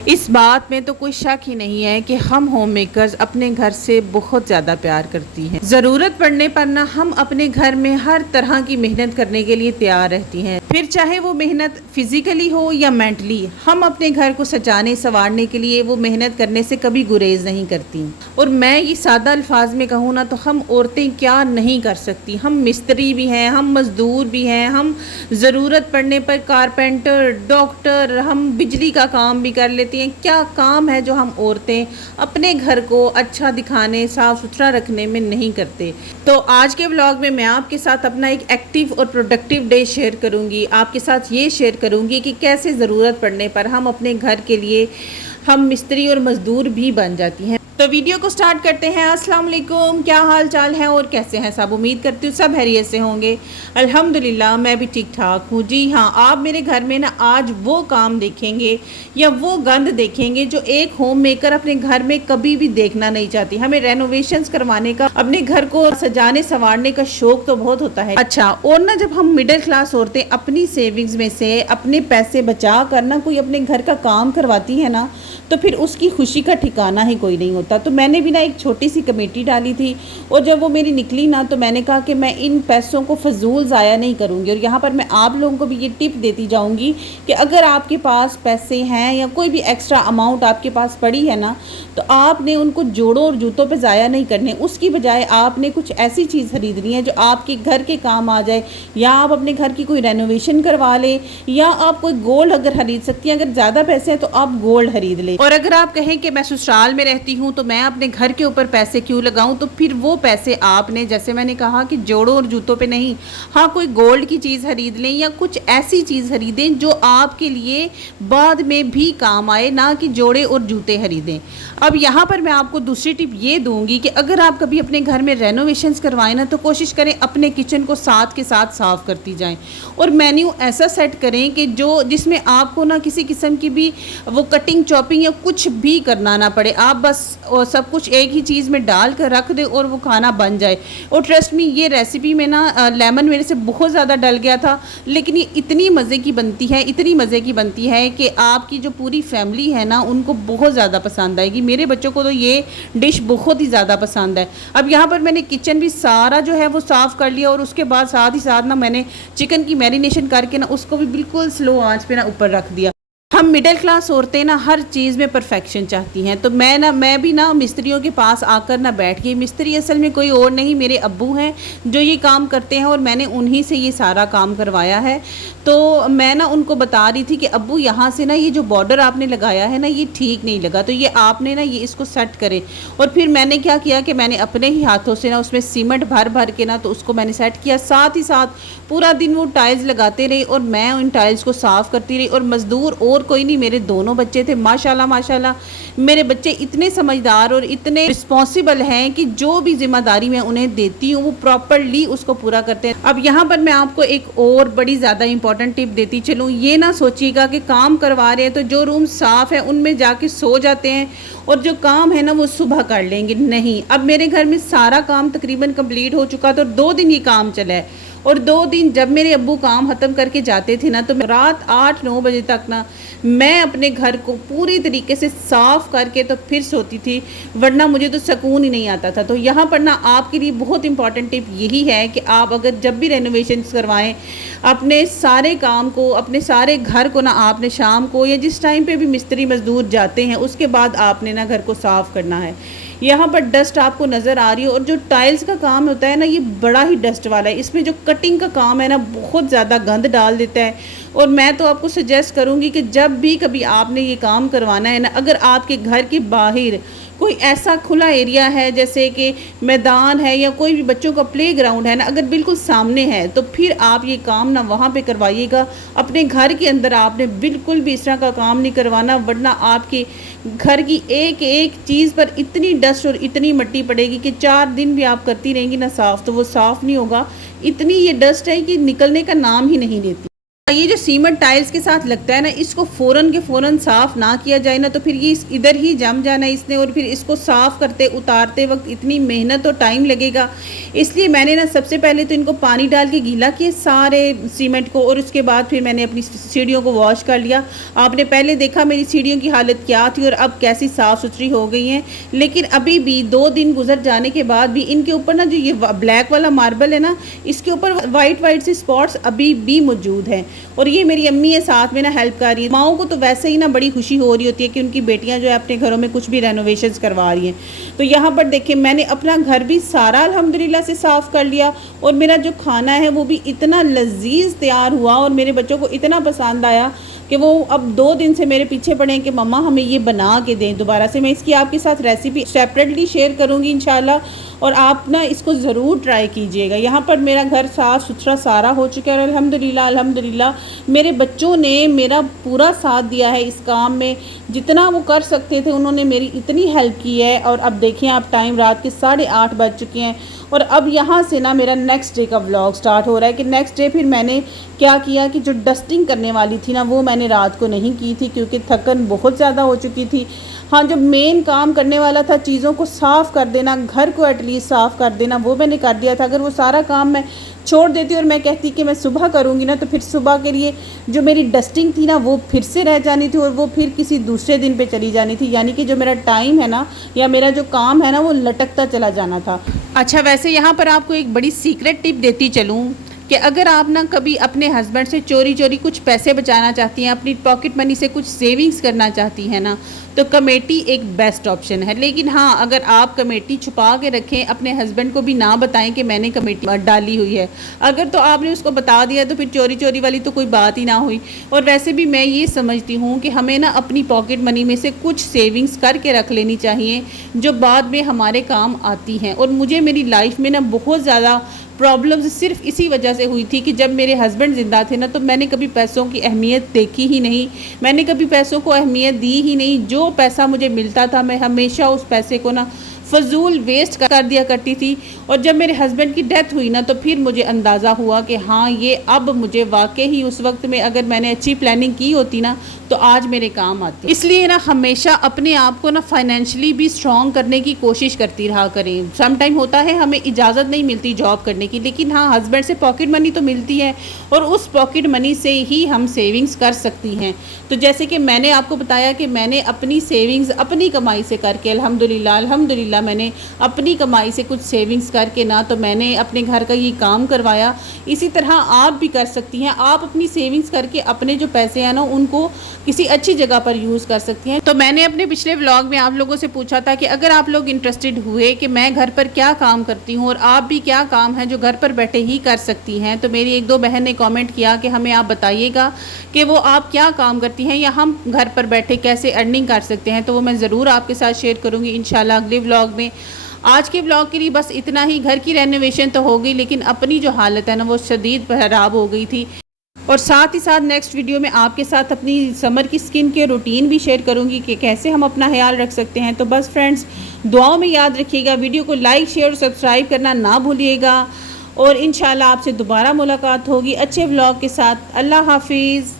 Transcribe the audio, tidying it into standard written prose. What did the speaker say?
इस बात में तो कोई शक ही नहीं है कि हम होम मेकर्स अपने घर से बहुत ज़्यादा प्यार करती हैं। ज़रूरत पड़ने पर ना हम अपने घर में हर तरह की मेहनत करने के लिए तैयार रहती हैं, फिर चाहे वो मेहनत फिजिकली हो या मेंटली। हम अपने घर को सजाने संवारने के लिए वो मेहनत करने से कभी गुरेज नहीं करती। और मैं ये सादा अल्फाज में कहूँ ना तो हम औरतें क्या नहीं कर सकती। हम मिस्त्री भी हैं, हम मज़दूर भी हैं, हम ज़रूरत पड़ने पर कारपेंटर, डॉक्टर, हम बिजली का काम भी कर लेते हैं। क्या काम है जो हम औरतें अपने घर को अच्छा दिखाने, साफ सुथरा रखने में नहीं करते। तो आज के व्लॉग में मैं आपके साथ अपना एक एक्टिव और प्रोडक्टिव डे शेयर करूंगी। आपके साथ ये शेयर करूंगी कि कैसे ज़रूरत पड़ने पर हम अपने घर के लिए हम मिस्त्री और मज़दूर भी बन जाती हैं। तो वीडियो को स्टार्ट करते हैं। अस्सलाम वालेकुम, क्या हाल चाल है और कैसे हैं सब। उम्मीद करती हूँ सब खैरियत से होंगे। अल्हम्दुलिल्लाह मैं भी ठीक ठाक हूँ। जी हाँ, आप मेरे घर में ना आज वो काम देखेंगे या वो गंद देखेंगे जो एक होम मेकर अपने घर में कभी भी देखना नहीं चाहती। हमें रेनोवेशंस करवाने का, अपने घर को सजाने संवारने का शौक तो बहुत होता है। अच्छा, और ना जब हम मिडिल क्लास औरतें अपनी सेविंग्स में से अपने पैसे बचा कर ना कोई अपने घर का काम करवाती है ना, तो फिर उसकी खुशी का ठिकाना ही कोई नहीं होता। तो मैंने भी ना एक छोटी सी कमेटी डाली थी और जब वो मेरी निकली ना तो मैंने कहा कि मैं इन पैसों को फजूल ज़ाया नहीं करूँगी। और यहाँ पर मैं आप लोगों को भी ये टिप देती जाऊँगी कि अगर आपके पास पैसे हैं या कोई भी एक्स्ट्रा अमाउंट आपके पास पड़ी है ना, तो आपने उनको जोड़ों और जूतों पर ज़ाया नहीं करने। उसकी बजाय आपने कुछ ऐसी चीज़ खरीदनी है जो आपके घर के काम आ जाए, या आप अपने घर की कोई रेनोवेशन करवा लें, या आप कोई गोल्ड अगर खरीद सकती हैं। अगर ज़्यादा पैसे हैं तो आप गोल्ड खरीद लें। और अगर आप कहें कि मैं ससुराल में रहती हूँ तो मैं अपने घर के ऊपर पैसे क्यों लगाऊं, तो फिर वो पैसे आपने, जैसे मैंने कहा कि जोड़ों और जूतों पे नहीं, हाँ कोई गोल्ड की चीज़ खरीद लें या कुछ ऐसी चीज़ खरीदें जो आपके लिए बाद में भी काम आए, ना कि जोड़े और जूते खरीदें। अब यहाँ पर मैं आपको दूसरी टिप ये दूंगी कि अगर आप कभी अपने घर में रेनोवेशंस करवाएं ना, तो कोशिश करें अपने किचन को साथ के साथ साफ़ करती जाएँ और मेन्यू ऐसा सेट करें कि जिसमें आपको ना किसी किस्म की भी वो कटिंग चॉपिंग या कुछ भी करना ना पड़े। आप बस और सब कुछ एक ही चीज़ में डाल कर रख दे और वो खाना बन जाए। और ट्रस्ट मी, ये रेसिपी में ना लेमन मेरे से बहुत ज़्यादा डल गया था, लेकिन ये इतनी मज़े की बनती है, इतनी मज़े की बनती है कि आपकी जो पूरी फैमिली है ना उनको बहुत ज़्यादा पसंद आएगी। मेरे बच्चों को तो ये डिश बहुत ही ज़्यादा पसंद है। अब यहाँ पर मैंने किचन भी सारा जो है वो साफ़ कर लिया और उसके बाद साथ ही साथ ना मैंने चिकन की मैरिनेशन करके ना उसको भी बिल्कुल स्लो आंच पे ना ऊपर रख दिया। हम मिडिल क्लास औरतें ना हर चीज़ में परफेक्शन चाहती हैं, तो मैं भी ना मिस्त्रियों के पास आकर ना बैठ गई। मिस्त्री असल में कोई और नहीं, मेरे अब्बू हैं जो ये काम करते हैं और मैंने उन्हीं से ये सारा काम करवाया है। तो मैं ना उनको बता रही थी कि अब्बू यहाँ से ना ये जो बॉर्डर आपने लगाया है ना ये ठीक नहीं लगा, तो ये आपने ना ये इसको सेट करें। और फिर मैंने क्या किया कि मैंने अपने ही हाथों से ना उसमें सीमेंट भर भर के ना तो उसको मैंने सेट किया। साथ ही साथ पूरा दिन वो टाइल्स लगाते रहे और मैं उन टाइल्स को साफ़ करती रही। और मज़दूर और कोई नहीं, मेरे दोनों बच्चे थे। माशाल्लाह माशाल्लाह मेरे बच्चे इतने समझदार और इतने रिस्पॉन्सिबल हैं कि जो भी जिम्मेदारी मैं उन्हें देती हूँ वो प्रॉपरली उसको पूरा करते हैं। अब यहाँ पर मैं आपको एक और बड़ी ज़्यादा इंपॉर्टेंट टिप देती चलूँ। ये ना सोचिएगा कि काम करवा रहे हैं तो जो रूम साफ़ है उनमें जाके सो जाते हैं और जो काम है ना वो सुबह कर लेंगे। नहीं, अब मेरे घर में सारा काम तकरीबन कंप्लीट हो चुका था और 2 दिन ये काम चला है। और 2 दिन जब मेरे अब्बू काम ख़त्म करके जाते थे ना, तो रात 8-9 बजे तक ना मैं अपने घर को पूरी तरीके से साफ़ करके तो फिर सोती थी, वरना मुझे तो सुकून ही नहीं आता था। तो यहाँ पर ना आपके लिए बहुत इंपॉर्टेंट टिप यही है कि आप अगर जब भी रेनोवेशन करवाएं, अपने सारे काम को, अपने सारे घर को ना आपने शाम को या जिस टाइम पे भी मिस्त्री मज़दूर जाते हैं उसके बाद आपने ना घर को साफ़ करना है। यहाँ पर डस्ट आपको नज़र आ रही है और जो टाइल्स का काम होता है ना ये बड़ा ही डस्ट वाला है। इसमें जो कटिंग का काम है ना बहुत ज़्यादा गंद डाल देता है। और मैं तो आपको सजेस्ट करूँगी कि जब भी कभी आपने ये काम करवाना है ना, अगर आपके घर के बाहर कोई ऐसा खुला एरिया है जैसे कि मैदान है या कोई भी बच्चों का प्ले ग्राउंड है ना, अगर बिल्कुल सामने है तो फिर आप ये काम ना वहाँ पे करवाइएगा। अपने घर के अंदर आपने बिल्कुल भी इस तरह का काम नहीं करवाना, वरना आपके घर की एक एक चीज़ पर इतनी डस्ट और इतनी मिट्टी पड़ेगी कि 4 दिन भी आप करती रहेंगी ना साफ़, तो वो साफ़ नहीं होगा। इतनी ये डस्ट है कि निकलने का नाम ही नहीं लेती। ये जो सीमेंट टाइल्स के साथ लगता है ना, इसको फ़ौरन के फ़ौरन साफ़ ना किया जाए ना तो फिर ये इधर ही जम जाना है इसने, और फिर इसको साफ़ करते उतारते वक्त इतनी मेहनत और टाइम लगेगा। इसलिए मैंने ना सबसे पहले तो इनको पानी डाल के गीला किया सारे सीमेंट को, और उसके बाद फिर मैंने अपनी सीढ़ियों को वॉश कर लिया। आपने पहले देखा मेरी सीढ़ियों की हालत क्या थी और अब कैसी साफ़ सुथरी हो गई हैं। लेकिन अभी भी 2 दिन गुजर जाने के बाद भी इनके ऊपर ना जो ये ब्लैक वाला मार्बल है ना, इसके ऊपर वाइट से स्पॉट्स अभी भी मौजूद हैं। और ये मेरी अम्मी है साथ में ना हेल्प कर रही है। माओं को तो वैसे ही ना बड़ी खुशी हो रही होती है कि उनकी बेटियां जो है अपने घरों में कुछ भी रेनोवेशंस करवा रही हैं। तो यहाँ पर देखिए मैंने अपना घर भी सारा अल्हम्दुलिल्लाह से साफ़ कर लिया, और मेरा जो खाना है वो भी इतना लजीज तैयार हुआ और मेरे बच्चों को इतना पसंद आया कि वो अब 2 दिन से मेरे पीछे पड़े हैं कि मम्मा हमें ये बना के दें दोबारा से। मैं इसकी आपके साथ रेसिपी सेपरेटली शेयर करूँगी इंशाल्लाह, और आप ना इसको ज़रूर ट्राई कीजिएगा। यहाँ पर मेरा घर साफ़ सुथरा सारा हो चुका है और अल्हम्दुलिल्लाह मेरे बच्चों ने मेरा पूरा साथ दिया है इस काम में। जितना वो कर सकते थे उन्होंने मेरी इतनी हेल्प की है। और अब देखिए आप टाइम रात के 8:30 बज चुके हैं, और अब यहाँ से ना मेरा नेक्स्ट डे का व्लॉग स्टार्ट हो रहा है कि नेक्स्ट डे फिर मैंने क्या किया कि जो डस्टिंग करने वाली थी ना वो मैंने रात को नहीं की थी क्योंकि थकन बहुत ज़्यादा हो चुकी थी। हाँ, जो मेन काम करने वाला था चीज़ों को साफ़ कर देना, घर को एटलीस्ट साफ़ कर देना, वो मैंने कर दिया था। अगर वो सारा काम मैं छोड़ देती और मैं कहती कि मैं सुबह करूँगी ना, तो फिर सुबह के लिए जो मेरी डस्टिंग थी ना वो फिर से रह जानी थी और वो फिर किसी दूसरे दिन पे चली जानी थी। यानी कि जो मेरा टाइम है ना या मेरा जो काम है ना वो लटकता चला जाना था। अच्छा, वैसे यहाँ पर आपको एक बड़ी सीक्रेट टिप देती चलूँ कि अगर आप ना कभी अपने हस्बैंड से चोरी कुछ पैसे बचाना चाहती हैं, अपनी पॉकेट मनी से कुछ सेविंग्स करना चाहती हैं ना, तो कमेटी एक बेस्ट ऑप्शन है। लेकिन हाँ, अगर आप कमेटी छुपा के रखें, अपने हस्बैंड को भी ना बताएं कि मैंने कमेटी डाली हुई है। अगर तो आपने उसको बता दिया तो फिर चोरी वाली तो कोई बात ही ना हुई। और वैसे भी मैं ये समझती हूँ कि हमें ना अपनी पॉकेट मनी में से कुछ सेविंग्स करके रख लेनी चाहिए जो बाद में हमारे काम आती हैं। और मुझे मेरी लाइफ में ना बहुत ज़्यादा प्रॉब्लम्स सिर्फ इसी वजह से हुई थी कि जब मेरे हस्बैंड ज़िंदा थे ना, तो मैंने कभी पैसों की अहमियत देखी ही नहीं, मैंने कभी पैसों को अहमियत दी ही नहीं। जो पैसा मुझे मिलता था मैं हमेशा उस पैसे को ना फजूल वेस्ट कर दिया करती थी। और जब मेरे हस्बैंड की डेथ हुई ना, तो फिर मुझे अंदाज़ा हुआ कि हाँ, ये अब मुझे वाकई ही उस वक्त में अगर मैंने अच्छी प्लानिंग की होती ना तो आज मेरे काम आती। इसलिए ना हमेशा अपने आप को ना फाइनेंशियली भी स्ट्रॉन्ग करने की कोशिश करती रहा करें। सम टाइम होता है हमें इजाज़त नहीं मिलती जॉब करने की, लेकिन हाँ, हस्बैंड से पॉकेट मनी तो मिलती है और उस पॉकेट मनी से ही हम सेविंग्स कर सकती हैं। तो जैसे कि मैंने आपको बताया कि मैंने अपनी सेविंग्स अपनी कमाई से करके अल्हम्दुलिल्लाह मैंने अपनी कमाई से कुछ सेविंग्स करके ना तो मैंने अपने घर का ये काम करवाया। इसी तरह आप भी कर सकती हैं। आप अपनी सेविंग्स करके अपने जो पैसे हैं ना उनको किसी अच्छी जगह पर यूज़ कर सकती हैं। तो मैंने अपने पिछले व्लॉग में आप लोगों से पूछा था कि अगर आप लोग इंटरेस्टेड हुए कि मैं घर पर क्या काम करती हूँ और आप भी क्या काम है जो घर पर बैठे ही कर सकती हैं, तो मेरी 1-2 बहन ने कमेंट किया कि हमें आप बताइएगा कि वो आप क्या काम करती हैं या हम घर पर बैठे कैसे अर्निंग कर सकते हैं। तो वो मैं ज़रूर आपके साथ शेयर करूँगी इंशाल्लाह अगले व्लॉग में। आज के ब्लॉग के लिए बस इतना ही। घर की रेनोवेशन तो हो गई, लेकिन अपनी जो हालत है ना वो शदीद खराब हो गई थी। और साथ ही साथ नेक्स्ट वीडियो में आपके साथ अपनी समर की स्किन केयर रूटीन भी शेयर करूंगी कि कैसे हम अपना ख्याल रख सकते हैं। तो बस फ्रेंड्स, दुआओं में याद रखिएगा, वीडियो को लाइक शेयर और सब्सक्राइब करना ना भूलिएगा। और इंशाल्लाह आपसे दोबारा मुलाकात होगी अच्छे व्लॉग के साथ। अल्लाह हाफिज़।